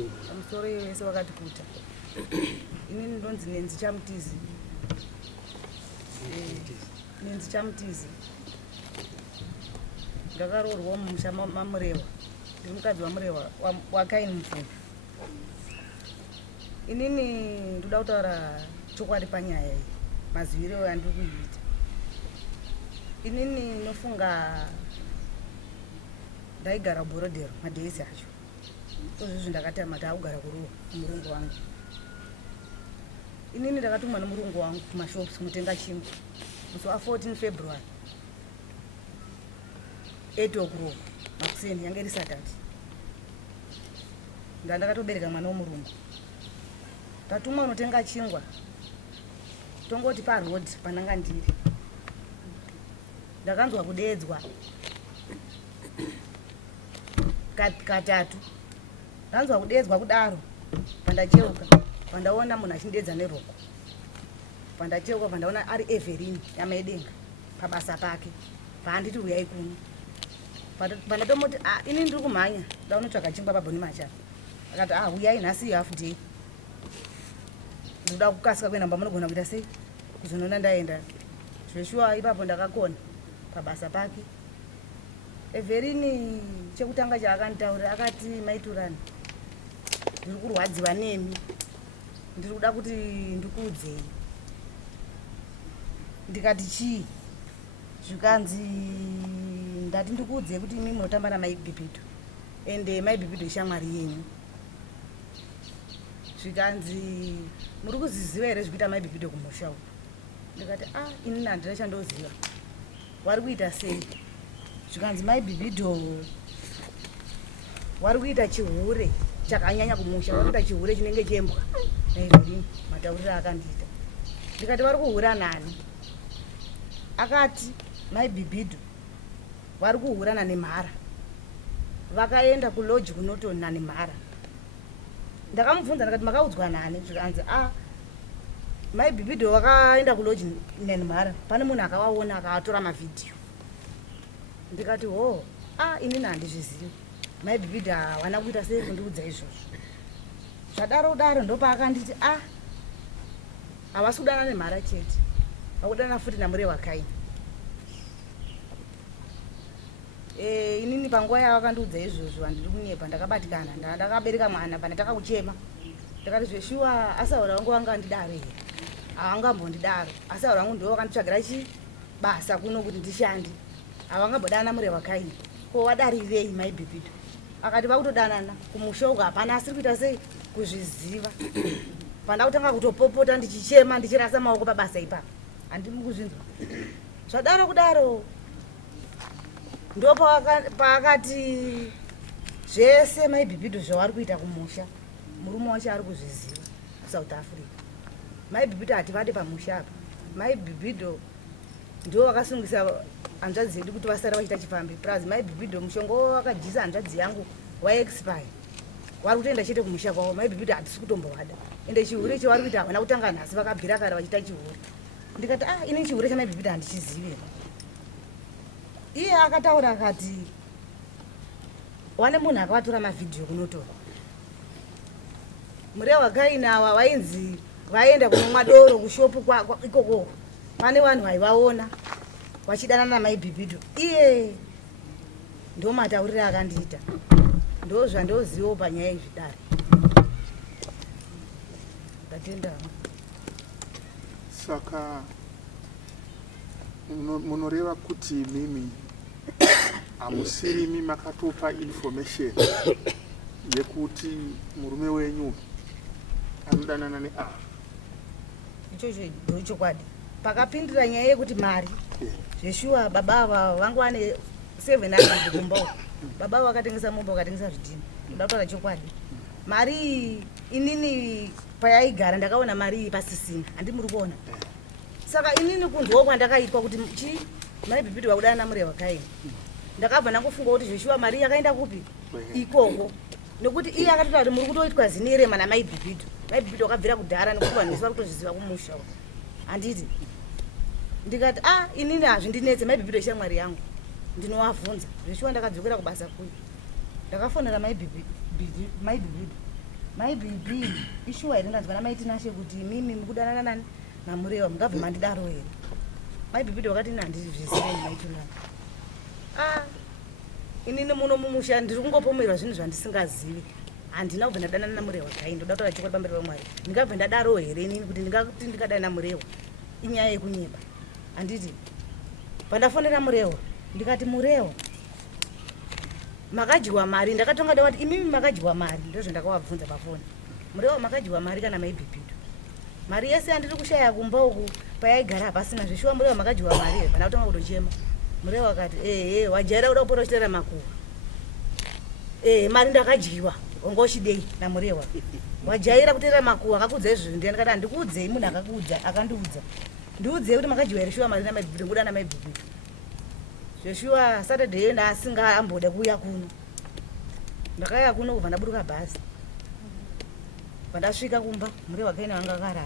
pamusoro iyo yese wakati kuta inini ndonzi Nenzi Chamutizi. Nenzi Chamutizi ndakaroorwa mumusha maMurehwa, ndiri mukadzi waMurehwa wakaini Mupfumi. Inini ndoda kutaura chokwadi panyaya iyi, maziviro andiri kuiita. Inini nofunga ndaigara Borodero madhezi acho, izvozvo ndakatama taakugara kuruwa kumurungu wangu. Inini ndakatumwa nomurungu wangu kumashops kunotenga chingwa musi wa14 February 8 o'clock makuseni, yange iri Saturday. Ndakatobereka mwana womurungu, tatumwa unotenga chingwa, tongoti parodi pananga ndiri. Ndakanzwa kudeedzwa katatu, ndanzwa kudeedzwa kudaro, pandacheuka pandaona munhu achindeedza neroko, pandacheuka pandaona ari Everini Yamaedenga pabasa pake, paanditi uyai kuno. Pandatomoti ini ndiri kumhanya ndaunotsvaga chingwa pabhoni Machara. Akati uyai nhasi half day, ndoda kukasika kuenda mba munogona kuita sei kuzonona ndaenda. Zveshuwa ipapo ndakakona pabasa pake. Everini chekutanga chaakanditaurira akati, maiturani, ndiri kurwadziwa nemi, ndiri kuda kuti ndikuudzei. Ndikati chii? Zvikanzi ndati ndikuudzei kuti imi munotamba naMaibhibhidho ende Maibhibhidho ishamwari yenyu. Zvikanzi muri kuziziva here zvikuita Maibhibhidho kumusha uku? Ndikati inini handina chandoziva. Wari kuita sei? Zvikanzi Maibhibhidho wari kuita chihure chakanyanya kumusha, wari kuita chihure chinenge chembwa. Naizvodini matauriro akandiita. Ndikati vari kuhura nani? Akati Maibhibhidho vari kuhurana nemhara, vakaenda kuloji kunotona nemhara. Ndakamubvunza ndikati makaudzwa nani? Zvikanzi Maibhibhidho vakaenda kuloji nemhara, pane munhu akavaona akatora mavhidhiyo. Ndikati inini handizvizivi, Maibhibhidho hawana kuita sei kundiudza izvozvo. Zvadaro ndopaakanditi havasi kudana nemhara chete, vakudana futi naMurehwa Kaini. Inini panguva yavakandiudza izvozvo handiri kunyepa, ndakabatikana, ndakabereka mwana pandataka kuchema. Ndakati zveshuwa asaura wangu vanga ndidaro here, havangambondidaro. Asaura wangu ndivo vakanditsvagira basa kuno kuti ndishande, havangambodana naMurehwa Kaini. Ko wadarirei Maibhibhidho? Akati vakutodanana kumusha uku hapana, asiri kuita sei kuzviziva. Pandakutanga kutopopota ndichichema ndichirasa maoko pabasa ipapo, handiri kuzvinzwa. Zvadaro kudaro ndo paakati zvese Maibhibhidho zvavari kuita kumusha murume wacho ari kuzviziva kuSouth Africa. Maibhibhidho hativade pamusha apa. Maibhibhidho ndo vakasungisa hanzvadzi yedu kuti vasara vachiita chifambi. Plus Maibhibhidho mushongo wakajisa hanzvadzi yangu waexpire, vari kutoenda chete kumusha kwavo. Maibhibhidho hatisi kutombowada, ende chihure chavari kuita havana kutanga nhasi, vakabvira kare vachiita chihure. Ndikati ini chihure chaMaibhibhidho handichizivi. Iye akataura akati wane munhu akavatora mavhidhiyo kunotora. Murehwa Kaini ava vainzi vaenda kunomwa doro kushopu ikoko, pane vanhu vaivaona vachidana naMaibhibhidho. Iye ndo matauriro akandiita, ndo zvandozivawo panyaya izvidare. Ndatenda. Saka munoreva kuti mimi hamusirimi makatopa information yekuti murume wenyu anodanana neava? Ichocho ndochokwadi. Pakapindira nyaya yekuti mari, zveshuwa baba ava vangu vane 700 kumba. Baba ava vakatengesa momba, vakatengesa zvidhina. Ndoda kutaura chokwadi. Mari inini payaigara ndakaona mari pasisina, handimuri kuona. Saka inini kunzwawo kwandakaitwa kuti Maibhibhidho vakudana naMurehwa Kaini, ndakabva ndakufunga kuti zveshuwa mari yakaenda kupi ikoko, nekuti iye akatota kuti muri kutoitwa zinerema naMaibhibhidho. Maibhibhidho wakabvira kudhara nekuti vanhu vese vari kutozviziva kumusha. Handiti ndikati inini hazvindinetse, Maibhibhidho ishamwari yangu, ndinovabvunza. Zveshuwa ndakadzokera kubasa kuyo, ndakafonera Maibhibhidho maibhipi ishuwa here ndanzwa namaitinashe kuti mimi mukudanana nani namurewa mungabve mandidaro here maibhipi wakati ina handizvisireni maitunana inini muno mumusha ndiri kungopomerwa zvinhu zvandisingazivi handina kubve ndadanana namurewa kai ndoda kutaura chokwadi pamberi pamwari ndingabve ndadaro here inini kuti ndingati ndikadai namurewa inyaya yekunyeba handiti pandafonera murewa ndikati murewa makadyiwa mari ndakatonga da kuti imimi makadyiwa mari ndozvandakavabvunza pafoni murewa makadyiwa mari kana maibhipito mari yese handiri kushaya kumba uku payaigara pasina zvishuwa murewa makadyiwa mari here pandakutonga kutochema murewa akati wajaira kuda kupota uchitera makuwa mari ndakadyiwa ongochidei namurewa wajaira kutera makuwa akakudza izvozvo ndiye ndikati handikuudzei munhu akakudza akandiudza ndiudzei kuti makadyiwa here shuwa mari namaibhipito nguda namaibhipito zveshuwa saturday ndaasinga amboda kuuya kuno ndakauya kuno kubva ndaburuka bhazi pandasvika kumba murewa wakaina wanga karara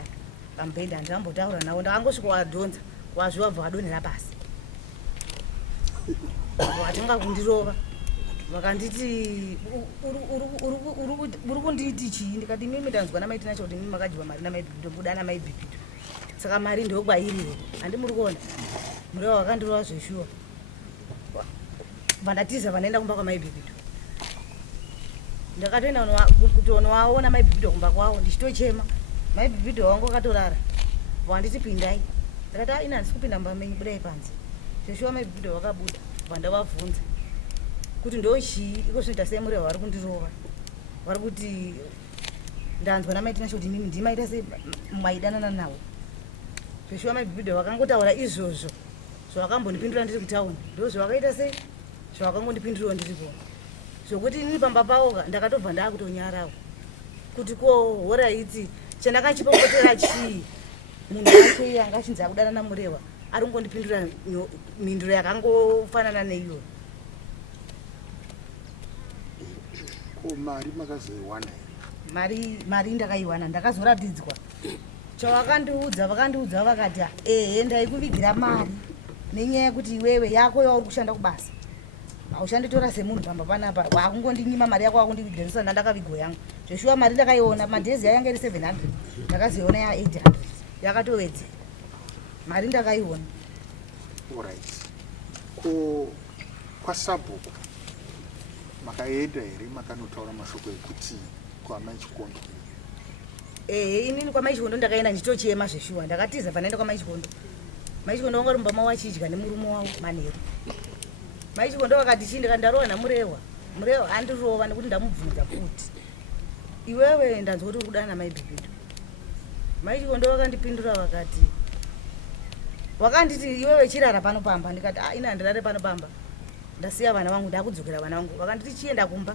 pambhendi handambotaura nawo ndakangosvika wadhonza wazvivabva wadonhera pasi watanga kundirova vakanditi uri kunditi chii ndikati mimi ndanzwa namaitinacho kuti mimi makadyiwa mari namaibhipito kuda namaibhipito saka mari ndokwairiwo handi muri kuona murewa wakandirova zveshuwa vandatiza vanaenda kumba kwamaibhipito ndakatoenda kutonowaona maibhipito kumba kwavo ndichitochema maibhipito wangu akatorara wanditi pindai ndakati ina handisi kupinda mumba menyu budai panze zveshuwa maibhipito vakabuda vandavabvunza kuti ndochii iko zvinoita sei murewa vari kundirova vari kuti ndanzwa namaitinasho kuti mimi ndimaita sei maidanana nawo zveshuwa maibhipito vakangotaura izvozvo zvavakambondipindura ndiri kutauni ndo zvavakaita sei zvavakangondipindurawo ndiripo zvokuti inini pamba pavo ndakatobva ndaakutonyarawo kuti ko hora idzi chandakachipopotera chii munhu wacho iye anga achinzi akudana namurewa ari kungondipindura mhinduro yakangofanana neiyo ko mari makazoiwana mari ndakaiwana ndakazoratidzwa chavakandiudza vakati ndaikuvigira mari nenyaya yekuti iwewe yako yauri kushanda kubasa haushanditora semunhu pamba panapa wakungondinyima mari yako wakundivigirisana ndandakavigo yangu zveshuwa mari ndakaiona madhezi yayanga iri 700 ndakazoiona ya800 yakatovedzera mari ndakaiona. Alright. Ko kwasabhuku makaenda here makanotaura mashoko ekuti kwamaichikondo inini kwamaichikondo ndakaenda ndichitochema zveshuwa ndakatiza panaenda kwamaichikondo maichikondo wanga rumba mawachidya nemurume wavo manheru maichikondo vakati chii ndikandarova namurewa murewa andirova nekuti ndamubvunza kuti iwewe ndanzwa kuti uri kudana namaibhipito maichikondo vakandipindura vakati wakanditi iwewe chirara pano pamba ndikati ina ndirare pano pamba ndasiya vana vangu ndakudzokera vana vangu vakanditi chienda kumba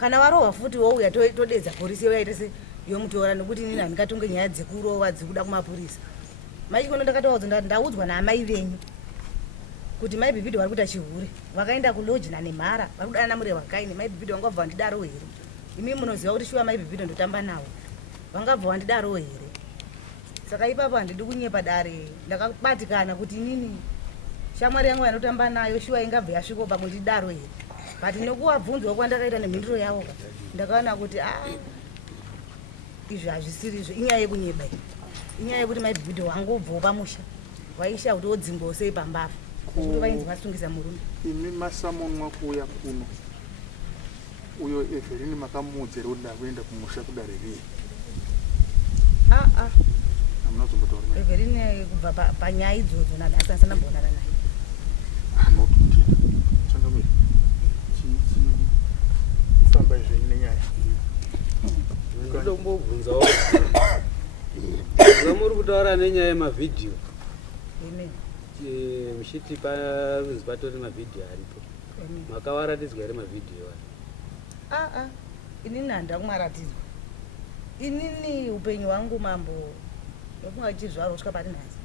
kana varova futi wouya todedza polisi yoyaitese yomutora nekuti inini handingatonge nyaya dzekurova dzekuda kumapurisa maichikondo ndakataudza ndati ndaudzwa naamai venyu kuti maibhipito vari kuita chihure vakaenda kuloji nanemhara vari kudana namurewa kaini maibhipito vangabva vandidaro here imi munoziva kuti shuwa maibhipito ndotamba navo vangabva vandidaro here saka ipapo handidi kunyepa dare ndakabatikana kuti inini shamwari yangu yanotamba nayo shuwa ingabva yasviko pamundidaro here but nokuvabvunzwa kwandakaita nemhinduro yavo ndakaona kuti izvi hazvisirizvo inyaya yekunyeba iyi inyaya yekuti maibhipito wangobvawo pamusha waisha kuti wodzingwawo sei pambava kuti vainzi vasungisa murume imi masamoni mwakuuya kuno uyo Everini makamuudzera kuti ndakuenda kumusha kudarerii hamunazombotaura Everini kubva panyaya idzodzo nanhasi asina kumbonana naye anotutira changamira chifamba izvenyu nenyaya ndombobvunzawo zamuri kutaura nenyaya yemavhidhiyo muchiti panzi patori mavhidhiyo aripo makawaratidzwa here mavhidhiyo inini handakumaratidzwa inini upenyu hwangu mambo nokunga chizvaro kusvika pari nhasi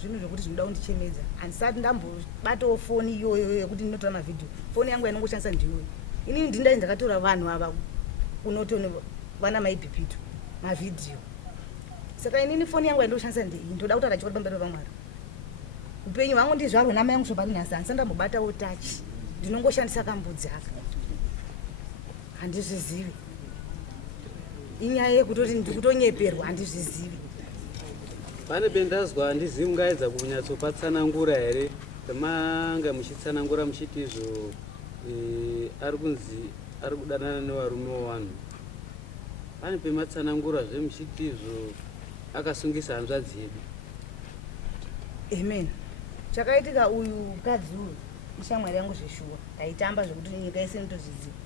zvinhu zvokuti zvinoda kundichemedza handisati ndambobatawo foni iyoyo yekuti ndinotora mavhidhiyo foni yangu yanongoshandisa ndiyoyo inini ndindai ndakatora vanhu ava kunotoni vana maibhipito mavhidhiyo saka inini foni yangu yandoshandisa ndei ndoda kutaura chikoti pamberi pamwari upenyu hwangu ndizvaro namai yangu zvopari nhasi handisati ndambobatawo tachi ndinongoshandisa kambudzi aka handizvizivi inyaya yekutoti ndikutonyeperwa handizvizivi. pane pendazwa handizivi mungaedza kunyatsopatsanangura here semanga muchitsanangura muchiti izvo ari kunzi ari kudanana nevarume wavanhu. pane pematsanangura zvemuchiti izvo akasungisa hanzvadzi yedu. Amen. Chakaitika uyu mukadzi uyu ishamwari yangu zveshuwa taitamba zvekuti nyika yese nitozviziva.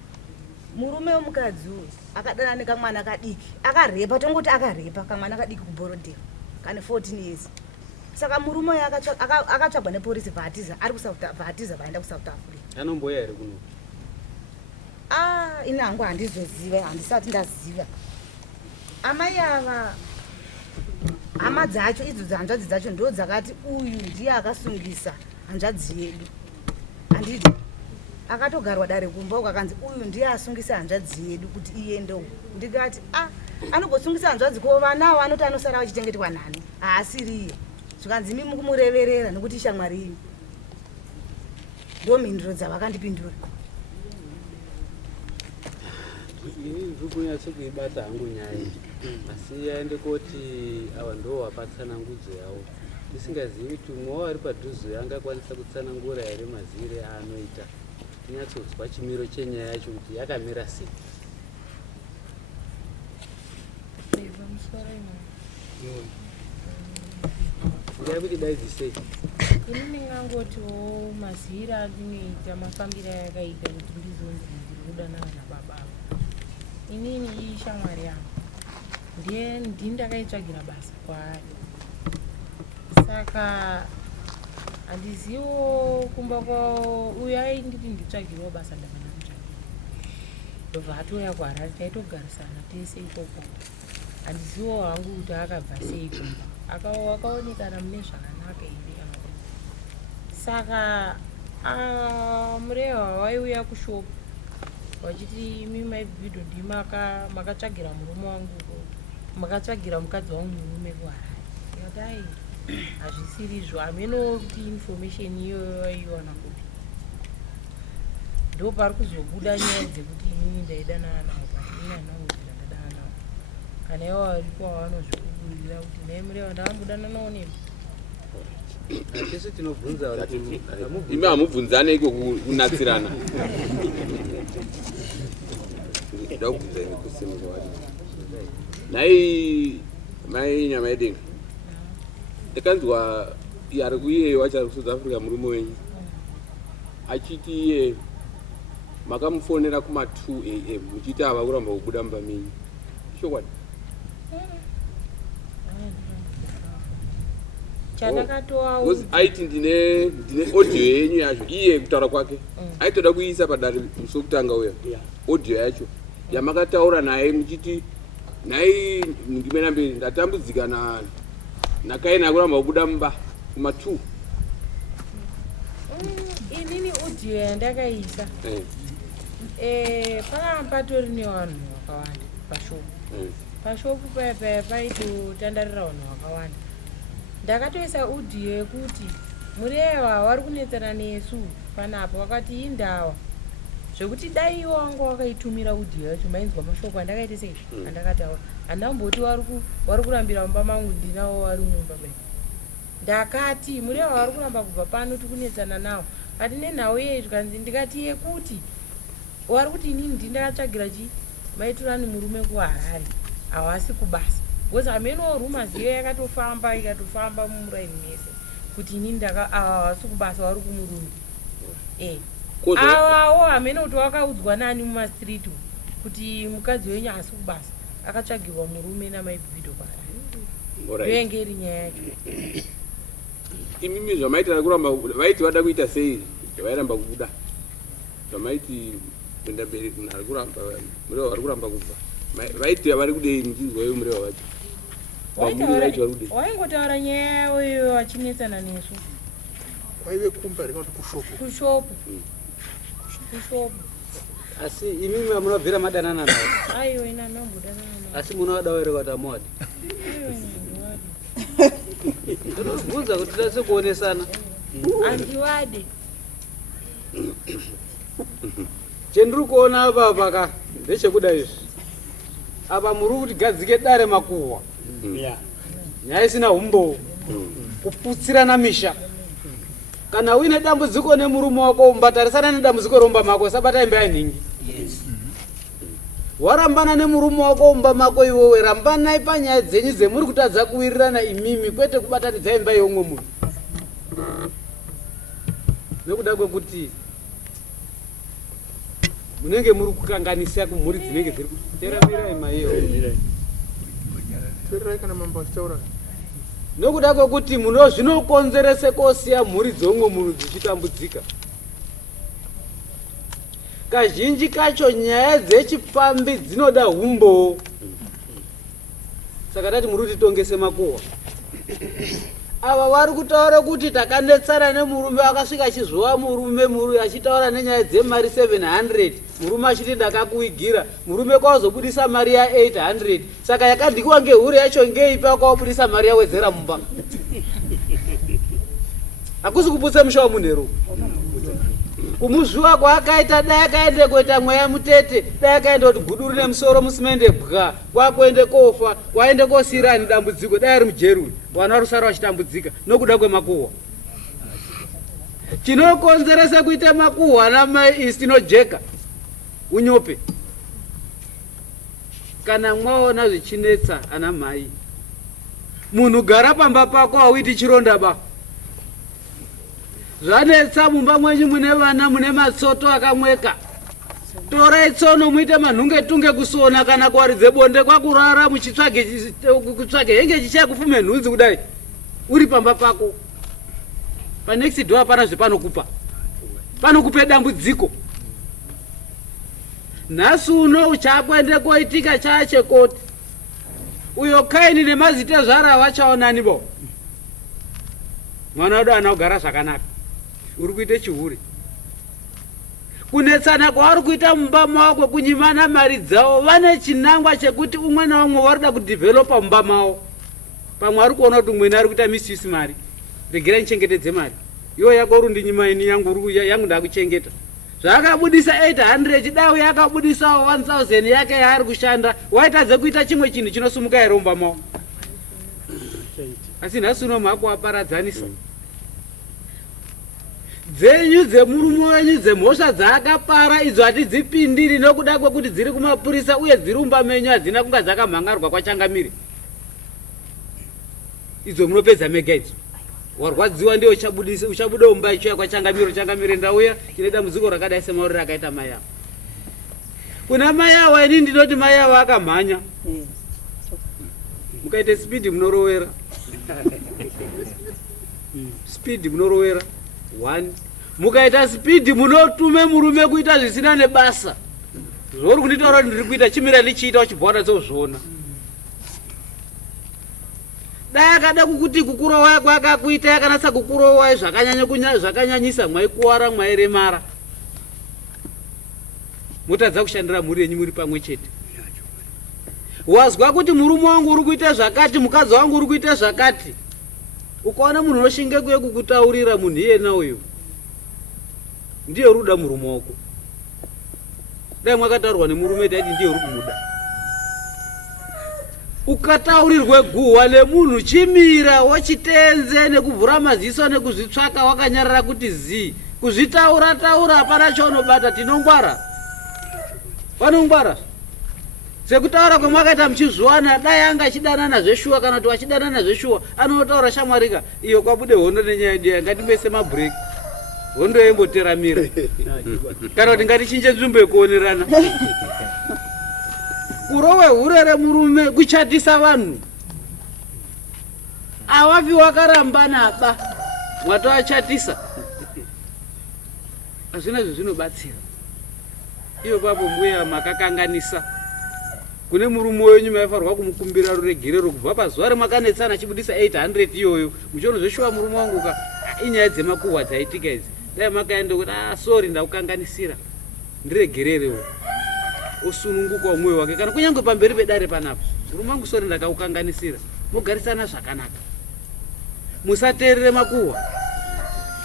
Murume womukadzi uyu akadana nekamwana kadiki akarepa, tongoti akarepa kamwana kadiki kuborodhera kane 14 years. Saka murume uyu akatsvagwa nepolisi vhatiza, ari vhatiza vaenda kuSouth Africa. anomboya here kuno? Ini hangu handizoziva, handisati ndaziva. Amai ava hama dzacho idzo hanzvadzi dzacho ndo dzakati uyu ndiye akasungisa hanzvadzi yedu. Handiti akatogarwa dare kumba ukakanzi uyu ndiye asungisa hanzvadzi yedu kuti iendewo. Ndikati anombosungisa hanzvadzi ko vanawo anoti anosara vachichengetwa nani? Haasiriye. Zvikanzi mimi kumureverera nekuti ishamwari imi. Ndo mhinduro dzavakandipindura. ini ndiri kunyatsokuibata hangu nyaya asi yaende koti ava ndo vapatsanangudzo yavo tisingazivi kuti umwe wavo ari padhuze angakwanisa kutsanangura here mazivire aanoita tinyatsodzwa chimiro chenyaya yacho kuti yakamira sei. ndai kuti daidzisei ini ndingangotiwo mazivire andinoita mafambiro ayakaita kuti ndizonzi ndiri kudanana nababa. Inini ishamwari yangu ndiye ndindakaitsvagira basa kwaari, saka handiziwo kumba kwavo uyo ainditi nditsvagirewo basa ndakana kutsvagira. Ndobva atouya kuHarare taitogarisana tese ikoko. Handiziwo hangu kuti akabva sei kumba akaonekana mune zvakanaka ine. Saka murehwa waiuya kushopu wachiti imi maibhidho makatsvagira murume wangu, makatsvagira mukadzi wangu murume kuHarare. Ndikati hazvisirizvo, hameno kuti information iyoyo waiona kuti ndo pari kuzobuda nyaya dzekuti inini ndaidanana navo paini hanangu kuti ndadana navo. Kana ivo varipo havanozvikuburira kuti nai mureva ndakambodana navo nemi. tisu tinobvunza imi hamubvunzane iko kunatsirana. ndida kubvunza imi kusimuka wacho nai mai nyama yedenga ndakanzwa ari kuiyeyo wacho ari kuSouth Africa murume wenyu achiti iye makamufonera kuma 2 am muchiti ava kuramba kubuda mumba menyu. chokwadi? aiti ndine audio yenyu yacho iye kutaura kwake aitoda kuiisa padare musi wekutanga uya audio yacho yamakataura naye muchiti nhai ndimena mberi ndatambudzika nakaina kuramba kubuda mumba kuma 2. inini audio yandakaisa pakanga patori nevanhu vakawanda pashopu paya paitotandarira vanhu vakawanda. Ndakatoisa audio yekuti mureva vari kunetsana nesu panapo vakati indawa zvekuti dai ivo vangu vakaitumira audio yacho mainzwa mashoko andakaita sei andakataura handamboti vari kurambira mumba mangu ndinavo vari mumba bai. Ndakati mureva vari kuramba kubva pano tikunetsana navo kati nenhau yei zvikanzi ndikati yekuti vari kuti inini ndindakatsvagira maitirani murume kuHarare havasi kubasa because hameno rumaziyo yakatofamba ikatofamba mumuraini mese kuti inini havasi kubasa vari kumurume. Avawo hameno kuti wakaudzwa nani mumastreet kuti mukadzi wenyu haasi kubasa akatsvagirwa murume namaibhidho kuHarare. Yoenge iri nyaya yacho. imimi zvamaita kuramba vaiti vada kuita sei vairamba kubuda zvamaiti kuenda mberi mureva vari kuramba kubva vaiti vari kudei muchinzwayo mureva vacho waingotaura nyaya yavo iyo vachinetsana nesu waive kumba rinoti kushopu. asi imimi hamunobvira madanana navo? aiwa ina nambodanana navo. asi munovadawo here kuti hamuwadi? aiwa ndivadi. ndinobvunza kuti tase kuonesana. handivade. chendiri kuona apa ndechekuda izvi apa muri kuti gadzike dare makuhwa nyaya isina umbo kuputsirana misha. Kana uine dambudziko nemurume wako umbatarisana nedambudziko romba mako sabata imba yaningi. Warambana nemurume wako umba mako iwewe rambanai panyaya dzenyu dzemuri kutadza kuwirirana imimi kwete kubatanidza imba yeumwe munhu. Nekuda kwekuti munenge muri kukanganisa kumhuri dzinenge dziri kuteramirai maiyo. Tererai kana mambo achitaura. Nokuda kwekuti zvinokonzerese kosiya mhuri dzeumwe munhu dzichitambudzika. Kazhinji kacho nyaya dzechipfambi dzinoda humbo. Saka tati muri kutitongese makuhwa. Ava vari kutaura kuti takandetsara nemurume akasvika achizova murume achitaura nenyaya dzemari 700, murume achiti ndakakuigira, murume kwazobudisa mari ya 800. Saka yakandikiwa ngehuri yacho ngeipa kwawabudisa mari yawedzera mumba. Hakusi kuputsa musha wamunhero. Kumuzviwa kwaakaita dai akaende kuita mweya mutete, dai akaende kuti guduru nemusoro musimende bwa, kwakuende kofa, kwaende kosirani dambudziko, dai ari mujeruni, vana rusara vachitambudzika nokuda kwemakuhwa. Chinokonzeresa kuita makuhwa namai isinojeka unyope. Kana mwaona zvichinetsa ana mai, munhu gara pamba pako hauiti chironda ba. Zvanetsa mumba mwenyu mune vana mune matsoto akamweka. Torai tsono muite manhunge tunge kusona kana kuwaridze bonde kwakurara muchitsvage henge chichaya kufume nhunzi kudai uri pamba pako. Pa next door hapana zvepanokupa. Panokupe dambudziko. Nhasi uno uchakwende koitika chachekoti. Uyo Kaini nemazita zvara vachaonani bo. Mwana wedu anogara zvakanaka. Uri kuite chihure. Kunetsana kwavari kuita mumba mavo kunyimana mari dzavo, vane chinangwa chekuti umwe naumwe warida kudevelopa mumba mavo. Pamwe ari kuona kuti umwe ari kuita misuse mari. Regerai nichengetedze mari. Yo yako rundinyima ini yangu ndakuchengeta. Zvakabudisa 800 dai yakabudisa 1000 yake yaari kushanda, waitadze kuita chimwe chinhu chinosumuka here mumba mavo. Asi nhasi uno makuaparadzanisa. Dzenyu dzemurume wenyu dzemhosva dzaakapara idzo hatidzipindiri nokuda kwekuti dziri kumapurisa uye dziri mumba menyu hadzina kunga dzakamhangarwa kwachangamire. Idzo munopedza mega idzo. Warwadziwa ndio uchabuda mumba ichoya kwachangamire ndauya chine dambudziko rakadai semauriro akaita mai avo. Kuna mai avo ini ndinoti mai avo akamhanya. Mukaite speed munorowera. Speed munorowera. 1. Mukaita speed munotume murume kuita zvisina nebasa. Zvori kunditaura kuti ndiri kuita chimira ndichiita uchibvana dzozviona. Dai akada kukuti kukurowa kwakakuita yakanasa kukurowa zvakanyanyisa mwaikuwara mwairemara. Mutadza kushandira mhuri yenyu muri pamwe chete. Wazwa kuti murume wangu uri kuita zvakati, mukadzi wangu uri kuita zvakati. Ukaona munhu unoshinge kuye kukutaurira munhu iyena uyu ndiye ruda murume wako. Dai mwakataurwa nemurume taiti ndiye uri kumuda. Ukataurirwe guhwa lemunhu chimira wachitenze nekuvhura maziso nekuzvitsvaka wakanyarara kuti zii. Kuzvitaura hapana chaunobata, tinongwara. Vanongwara. Sekutaura kwamakaita muchizwana dai anga achidanana zveshuwa kana kuti achidanana zveshuwa anotaura shamwarika iyo kwabude hondo nenyaya ndiya ngatibese mabreak. Hondo yemboteramira. Kana kuti ngatichinje nzvimbo yekuonerana. Kurowe hurere murume kuchatisa vanhu. Avafi wakarambana ba. Mwatoachatisa. Azvina zvinobatsira. Iyo papo mbuya makakanganisa. Kune murume wenyu maifarwa kumukumbira ruregerero kubva pazuva remakanetsana achibudisa 800 iyoyo. Muchono zveshuwa murume wangu ka inyaya dzemakuhwa dzaitika idzi. Dai makaenda kuti sorry ndakukanganisira. Ndiregererewo. Osununguka umwe wake kana kunyange pamberi pedare panapo. Murume wangu sorry ndakakukanganisira. Mugarisana zvakanaka. Musateerere makuhwa.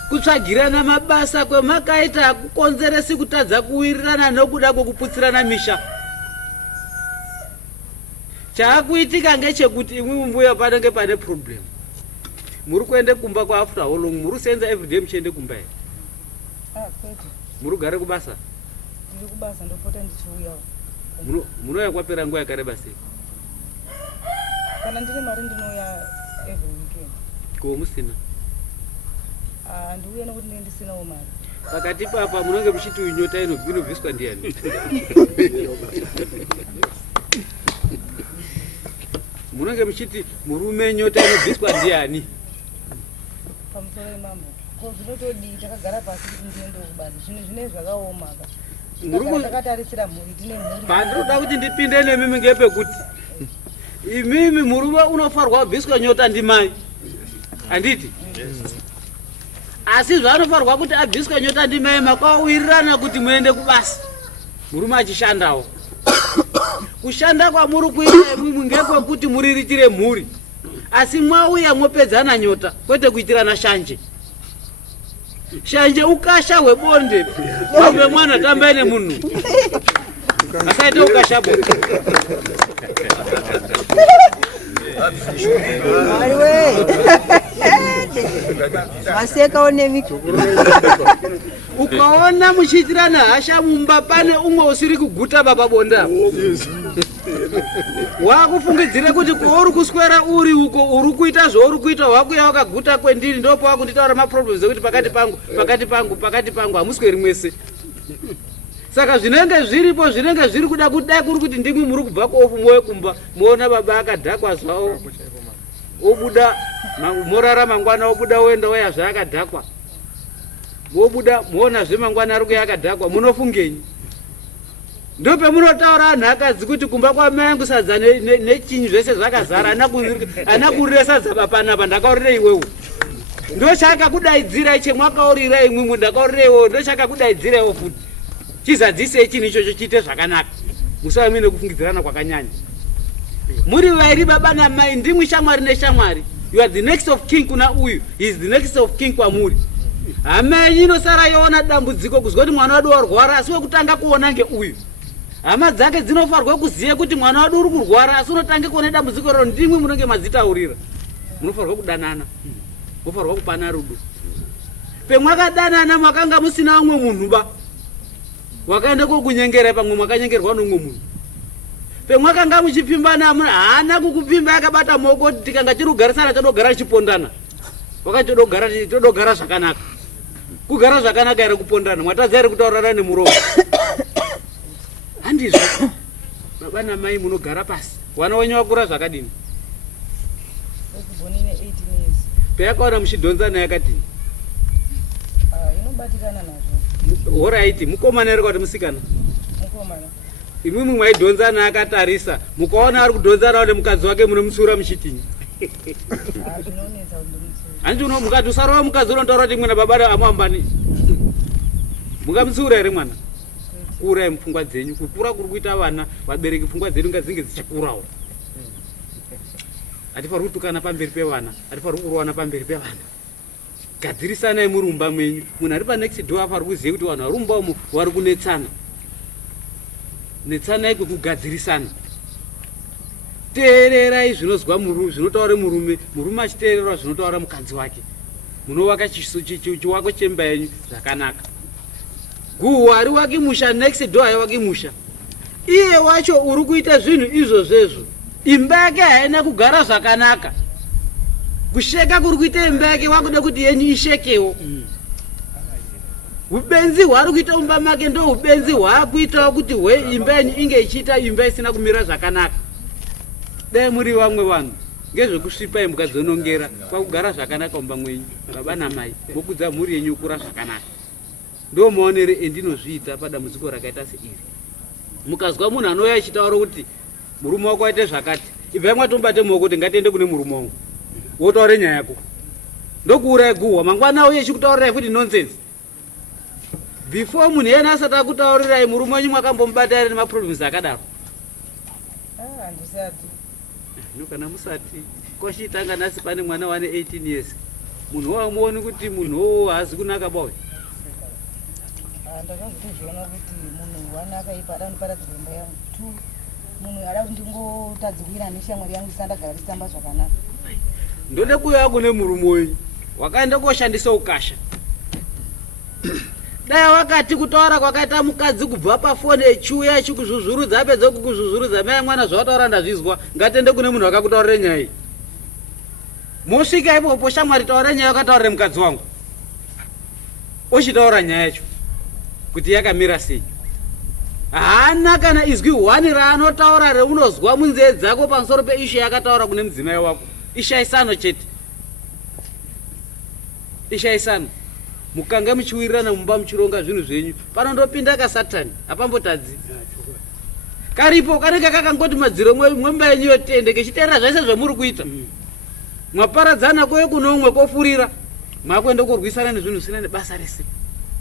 Kutsvagirana mabasa kwemakaita kukonzeresi kutadza kuwirirana nokuda kwokuputsirana misha. chaakuitika ngechekuti imwi mbuya panenge pane problem. Muri kuende kumba kwa after how long? Muri senza everyday mchiende kumba here? Kwete Muri gare kubasa? ndiri kubasa ndopota ndichiuyawo. Munoya kwapera nguva yakareba sei? Kana ndine mari ndinouya every weekend. Ko musina? Ndiuya nekuti ndinenge ndisinawo mari. Pakati papa munenge muchiti nyota inobviswa ndiani? Munenge muchiti murume nyota inobviswa ndiani? Pamusoro imambo ko zvinotodii takagara pasi kuti ndiende kubasa zvinhu zvine zvakaoma takatarisira mhuri tine mhuri. Pandinoda kuti ndipinde nemimi ngepekuti imimi murume unofarwa kubviswa nyota ndimai handiti? Asi zvaanofarwa kuti abviswa nyota ndimai makauwirirana kuti muende kubasa murume achishandawo. Kushanda kwamuri kuita imwimwi ngekwekuti muriritire mhuri, asi mwauya mwopedzana nyota kwete kuitirana shanje. Shanje ukasha hwebonde kumbe mwana tambai nemunhu asaite ukasha bonde. Maseka onemiki. Ukaona muchiitirana hasha mumba pane umwe usiri kuguta baba bonda. Wakufungidzire kuti kwauri kuswera uri uko uri kuita zvauri kuita wakuya wakaguta kwendiri ndopo wakunditaura maproblems ekuti pakati pangu hamusweri mwese. Saka zvinenge zviripo zvinenge zviri kuda kudai kuri kuti ndimwi muri kubva kuofu mwoyo kumba muona baba akadhakwa zvawo obuda morara mangwana obuda oenda oya zvaakadhakwa wobuda muona zvemangwana ari kuya akadhakwa munofungenyi? Ndope munotaura nhakadzi kuti kumba kwamai angu sadza nechinyi zvese zvakazara ana kurire sadza papanapa ndakaurire iwewe. Ndochakakudaidzira chemwakaurira imwimwe ndakaurire iwewe ndochakakudaidzira iwewe futi. Chizadzise chinhu ichocho chiite zvakanaka. Musava muine kufungidzirana kwakanyanya. Muri vairi baba namai ndimwi shamwari neshamwari. You are the next of king kuna uyu. He is the next of king kwamuri. Hama yenyu inosara yoona dambudziko kuzwa kuti mwana wadu warwara asi wekutanga kuona ngeuyu. Hama dzake dzinofarwa kuziya kuti mwana wadu uri kurwara asi unotange kuona dambudziko rero ndimwi munenge madzitaurira. Munofarwa kudanana. Munofarwa kupana rudo. Pemwakadanana makanga musina umwe munhu ba. Wakaenda kokunyengera pamwe mwakanyengerwa nomwe munhu. Pemwakanga muchipfimbana haana kukupimba akabata maoko kuti tikanga chiri kugarisana todogara chipondana. Wakati todogara zvakanaka. Kugara zvakanaka ere kupondana? Mwatadza ere kutaurana nemuromo? Handizvo. Baba namai munogara pasi. Wana wenyu wakura zvakadini? Ukubonine 18 years. Peyakaona muchidhonzana yakadini? Inobatikana nazvo. Alright, mukomana ere kuti musikana? Mukomana. Imwimwi mwaidhonzana akatarisa mukaona ari kudhonzana nemukadzi wake munomusura muchitinyi? Zvinonetsa kuti ndimutsure. Hanzi mukati usarawo mukadzi unotaura kuti mwana baba amuambani. Mungamutsura ere mwana? Kurai mupfungwa dzenyu. Kukura kuri kuita vana vabereki pfungwa dzedu ngadzinge dzichikurawo. Hatifaniri kutukana pamberi pevana, hatifaniri kurowana pamberi pevana. Gadzirisana murumba mwenyu. Munhu ari panext door afaniri kuziva kuti vanhu varumba umu vari kunetsana. Netsanai kwekugadzirisana. Teererai zvinozwa zvinotaura murume achiteerera zvinotaura mukadzi wake. Munovaka chiwako chemba yenyu zvakanaka. Guhwari wake musha next door yawake musha. Iye wacho uri kuita zvinhu izvozvezvo. Imba yake haina kugara zvakanaka. Kusheka kuri kuita imba yake wakuda kuti yenyu ishekewo. Ubenzi hwari kuita umba make ndo ubenzi hwakuitawo kuti imba yenyu inge ichiita imba isina kumira zvakanaka. Dai muri vamwe vanhu ngezvekusvipa mukadzonongera kwakugara zvakanaka umba mwenyu baba namai mokudza mhuri yenyu kura zvakanaka. Ndo maonere endinozviita padambudziko rakaita seiri. Mukazwa munhu anouya achitaura kuti murume wako aite zvakati, ibvai mwatombate maoko kuti ngatiende kune murume wangu wotaure nyaya yako. Ndokuurai guhwa mangwana uye chikutaurirai futi nonsense. Before munhu yena asati akutaurirai murume wenyu mwakambomubata ere nemaproblems akadaro? Handisati. Kana musati kochitanga nasi pane mwana wane 18 years. Munhu wamuoni kuti munhu hazi kunaka boy. Ndakazotozviona kuti munhu wane akaipa anoparadza imba yangu 2 munhu ada kuti ndingotadzikira neshamwari yangu isandagara tichitamba zvakanaka. Ndode kuuya kune murume wenyu wakaenda koshandisa ukasha. Dai wakati kutaura kwakaita mukadzi kubva pafoni echiuya echikuzvuzvurudza apedza kukuzvuzvurudza mai mwana zvawataura ndazvizwa ngatiende kune munhu wakakutaurira nyaya iyi. Mosvika ipopo shamwari taura nyaya yakataurira mukadzi wangu. Ochitaura nyaya yacho kuti yakamira sei. Haana kana izwi hwani raanotaura reunozwa munzee dzako pamusoro peishu yakataura kune mudzimai wako. Ishaisano chete. Ishaisano. Mukanga muchiwirirana mumba muchironga zvinhu zvenyu. Panondopinda kasatani. Hapambotadzi. Karipo kanenge kakangoti madziro mwemba yenyu yotende kechiteerera zvese zvamuri kuita. Mwaparadzana kwe kunomwe kofurira. Mwakuenda kurwisana nezvinhu zvisina nebasa rese.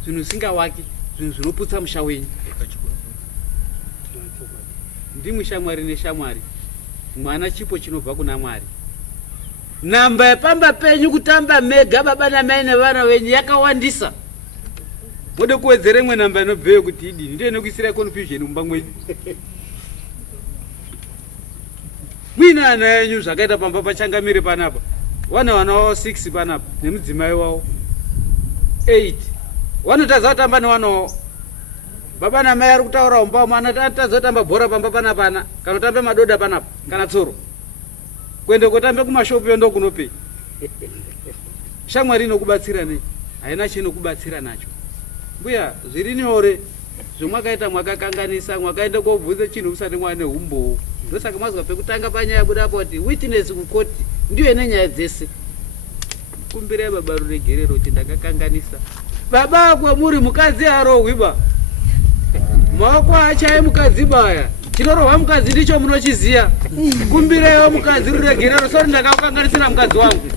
Zvinhu zvisingawaki, zvinhu zvinoputsa musha wenyu. Ndimwe shamwari neshamwari. Mwana chipo chinobva kuna Mwari. Namba yepamba penyu kutamba mega baba namai nevana venyu yakawandisa. Mode kuwedzere imwe namba inobveyo kuti idini ndiyo inokuisira confusion mumba mwenyu. Mwina ana yenyu zvakaita pamba pachangamire panapa. Wana wavo 6 panapa nemudzimai wavo 8. Wanotadza kutamba newana wavo. Baba namai ari kutaura umba mwana atadza kutamba bhora pamba panapana kana kutamba madoda panapa kana tsoro. Kwende kutamba kumashopu yondo kunope. Shamwari inokubatsira nei? Haina chinokubatsira nacho. Mbuya zviri nyore zvomwakaita mwakakanganisa mwakaenda kobvunza chinhu usati mwane humbo. Ndosaka mazwa pekutanga panyaya buda kuti witness kukoti ndiyo ine nyaya dzese. Kumbira baba ruregerero kuti ndakakanganisa. Baba kwamuri mukadzi arohwiba. Maoko achai mukadzi baya. Chinorohwa mukadzi ndicho munochiziya. Kumbireyo mukadzi ruregerero sori ndakakanganisira mukadzi wangu.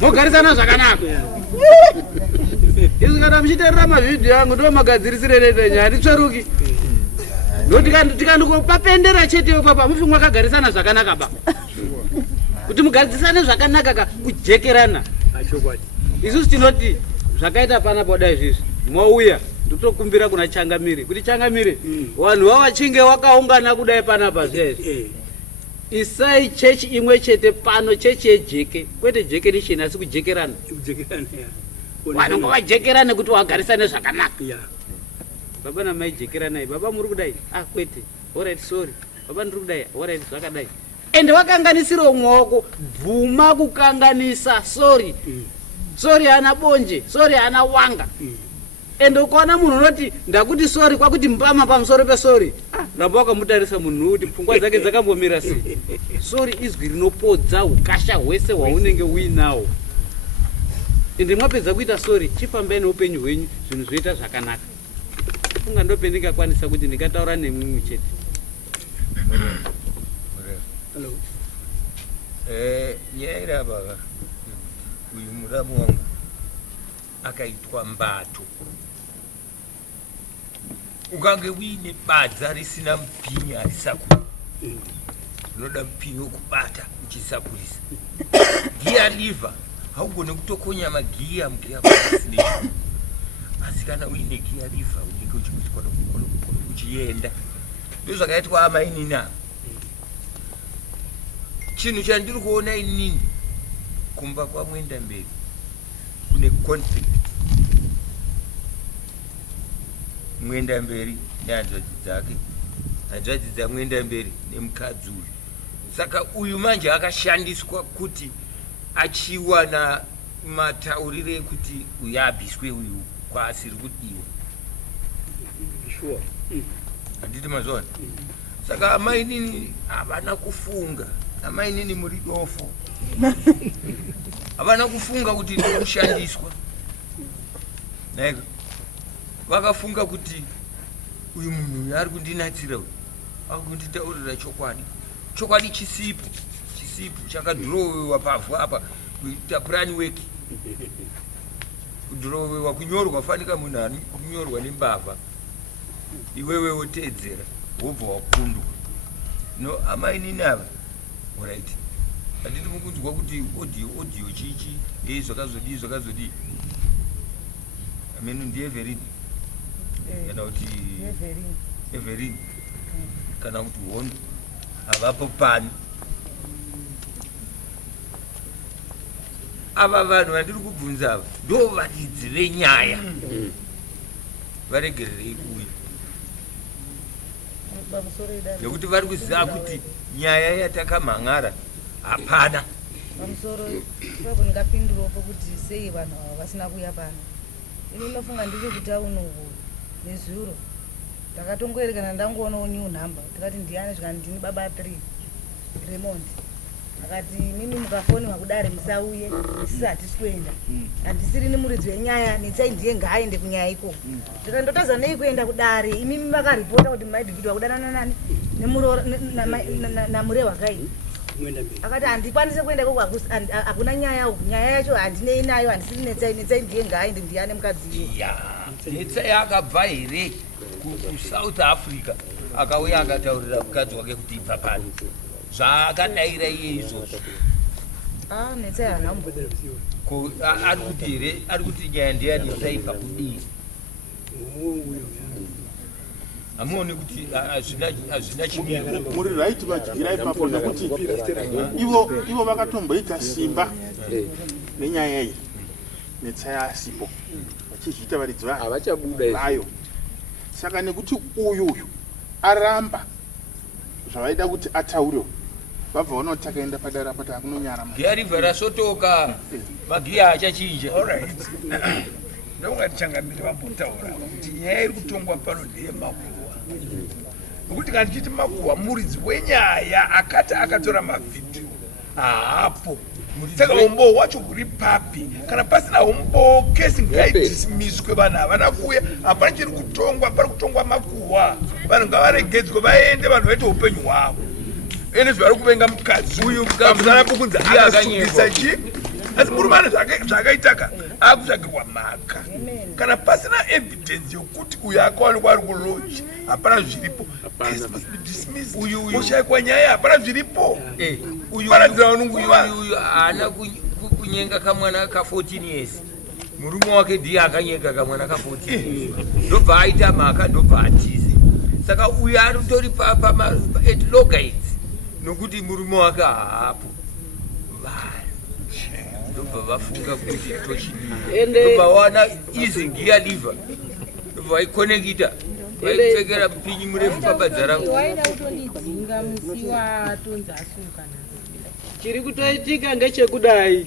Mogarisana zvakanaka. Izvi kana muchiteerera mavhidhiyo angu ndo magadzirisire nendenya handitsveruki. Ndoti tikandikopapendera cheteyo papa mufi mwakagarisana zvakanaka ba. Kuti mugarisane zvakanaka ka kujekerana. Isusu tinoti zvakaita pana poda izvizvi. Mwauya ndotokumbira kuna Changamire kuti Changamire vanhu vavachinge wakaungana kudai panapa zvizvi. Isai chechi imwe chete pano chechi yejeke kwete jeke nishini asi kujekerana. Vanhu ngavajekerane kuti wagarisane zvakanaka. Baba namai jekeranai. Baba muri kudai? Ah kwete. Alright sorry. Baba ndiri kudai? Alright zvakadai. Ende wakanganisira umwe wako bvuma kukanganisa sorry. Sorry ana bonje, sorry ana wanga. Ende ukaona munhu unoti ndakuti sorry kwakuti mbama pamusoro pesori. Ndamba wakamutarisa munhu kuti pfungwa dzake dzakambomira sei. Sorry izwi rinopodza ukasha hwese hwaunenge uinawo. Ende mwapedza kuita sorry chifambai neupenyu hwenyu zvinhu zvoita zvakanaka. Funga ndope ndingakwanisa kuti ndingataura nemwe chete. Hello. Nyaira baba. Uyu muramu wangu akaitwa Mbato. Ukange uine badza risina mpinyi arisaku. Unoda mpinyi wokubata uchisakurisa. Gia liver haugone kutokonya magia mugia pasine. Asi kana uine gia liver unenge uchikuitwa uchienda. Ndizvo zvakaitwa amaini na. Chinhu chandiri kuona inini kumba kwa Mwenda Mberi kune conflict. Mwenda Mberi nehanzvadzi dzake, hanzvadzi dzaMwenda Mberi nemukadzi uyu. Saka uyu manje akashandiswa kuti achiwana mataurire kuti uyu abviswe uyu kwaasiri kudiwa. Sure. Handiti mazona. Saka amainini havana kufunga. Amainini muri dofo. Havana kufunga kuti ndikushandiswa. Naika. Vakafunga kuti uyu munhu ari kundinatsira uyu. Akunditaurira chokwadi. Chokwadi chisipo. Chisipo chakadhirowewa pavhu apa kuita plan work. Kudhirowewa kunyorwa fanika munhu ari kunyorwa nembavha. Iwewe woteedzera wobva wakundwa. No amainini ava. Alright. Handiti mukunzwa kuti audio chichi zvakazodii. Ameno ndiye Everini. Kana kuti Everini. kana kuti hondo havapo pani. Ava vanhu vandiri kubvunza ava ndo varidzi venyaya varegererei kuuya nekuti vari kuziva kuti nyaya yatakamhang'ara hapana. pamusoro ipapo ndingapindurapo kuti sei vanhu ava vasina kuuya pano. ini inofunga ndiri kutauni uku nezuro ndakatongoerekana ndangoonawo new number tikati ndiani zvikani ndini baba 3 Raymond akati mimi mukafoniwa kudare musauye isisi hatisi kuenda handisiri nemuridzi wenyaya netsai ndiye ngaaende kunyaya iko ndikandotaza nei kuenda kudare imimi makaripota kuti maidhikidwa kudanana nani namure wakai akati handikwanise kuenda ikoko hakuna nyaya uku nyaya yacho handinei nayo handisiri netsai ndiye ngaaende ndiane mukadzi ya netsai akabva here kusouth africa akauya akataurira mukadzi wake kuti ibva pano zvaakadayira iye izvozvo. netsai hana ari kuti here ari kuti nyaya ndeyanetsai ibva kudii hamuoni kuti hazvina chimiro muri right vadyirai ipapo nekuti ivo vakatomboita simba nenyaya iyi netsai asipo vachizviita varidzi vayo. Saka nekuti uyu aramba zvavaida kuti ataurewo vabva vanoti takaenda padare apa takunonyara giya ribva rasotoka magiya achachinja. ndongatichangambiri vambotaura kuti nyaya iri kutongwa pano ndeyemakuhwa nokuti kana tichiti makuhwa muridzi wenyaya akati akatora mavhidhiyo haapo saka umbo wacho huri papi kana pasina umbo kesi ngaidhisimiswe vanhu havana kuuya hapana chiri kutongwa pari kutongwa makuhwa vanhu ngavaregedzwe vaende vanhu vaite upenyu hwavo ene zvari kuvenga mukadzi uyu kamusana pokunzi akasungisa chi asi murumane zvakaitaka akutsvagirwa mhaka kana pasina evidence yokuti uyu akawanikwa ari kuloji hapana zviripo ushayikwa nyaya hapana zviripo uyu haana kunyenga kamwana ka 14 years murume wake ndiye akanyenga kamwana ka 14 years ndobva aita mhaka ndobva atize saka uyu aritori logaids nokuti murume wake haapo ndobva vafunga kuti tochidii ndobva wana easy gear liver ndobva vaikonekita vaipfekera mpinyi murefu pabadza rangu waida kutondidzinga musi watonzi asuka chiri kutoitika ngechekudai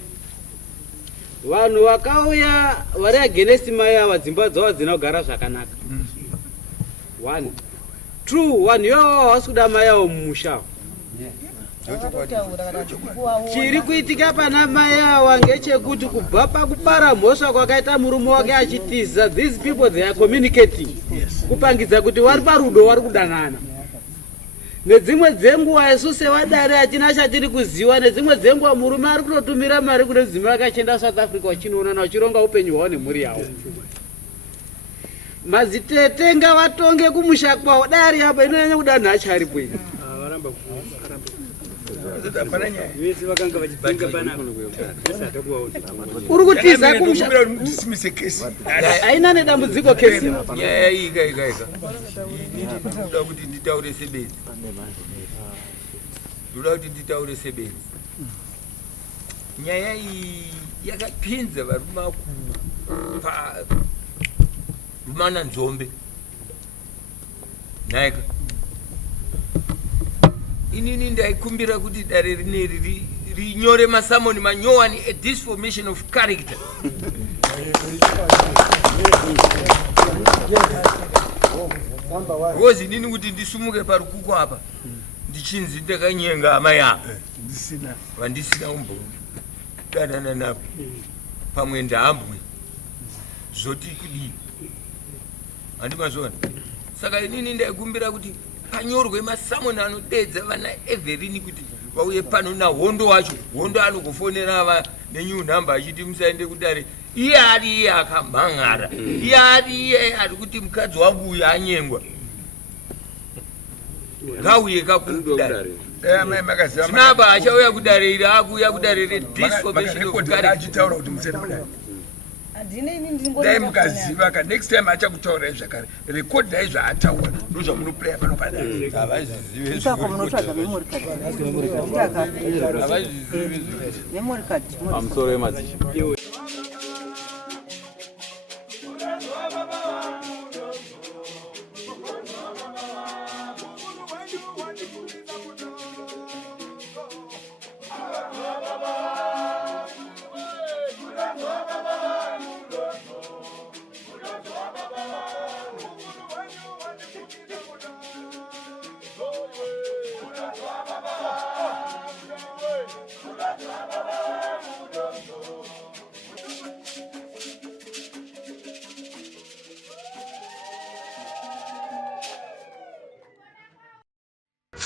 vanhu vakauya vari agenesti mai ava dzimba dzavo dzina kugara zvakanaka 1 2 vanhu ivavo havasi kuda mai avo mumusha chiri kuitika pana mai ava ngechekuti kubva pakupara mhosva kwakaita murume wake achitiza these people they are communicating kupangidza kuti vari parudo vari kudanana nedzimwe dzenguva isu sevadare hatina chatiri kuziva nedzimwe dzenguva murume ari kutotumira mari kune dzimwe vakachienda south africa vachinoonana vachironga upenyu hwavo nemhuri yavo madzitete ngavatonge kumusha kwavo dari apa inonyanya kuda nhacha aripo ini uri kutiza kumusha haina nedambudziko kesi nyaya iyi ikaika ndoda kuti nditaure sebenzi nyaya iyi yakapinza varume rumana nzombe naika inini ndaikumbira kuti dare rineri rinyore masamoni manyowani a disformation of character because inini kuti ndisumuke parukuku apa ndichinzi ndakanyenga amai ava vandisina umbodanana navo pamwe ndahambwe zvoti kudii handimazvona saka inini ndaikumbira kuti panyorwe masamoni anodedza vana everini kuti vauye pano nahondo wacho hondo anogofonera ava nenew number achiti musaende kudare iye ari iye akamhang'ara iye ari iye ari kuti mukadzi wangu uyu anyengwa ngauye kakudare sinaba achauya kudare iri akuuya kudare redisformation of character achitaura kuti musere kudare Handine ini dai mukaziva ka next time achakutaurai zvakare rekodhai zvaataura ndozvamunoplaya pano padai Sako munotsvaga memory card. Ndaka. Memory card. I'm sorry, Mati.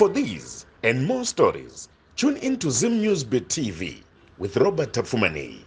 For these and more stories, tune in to Zim News Bit TV with Robert Tafumani.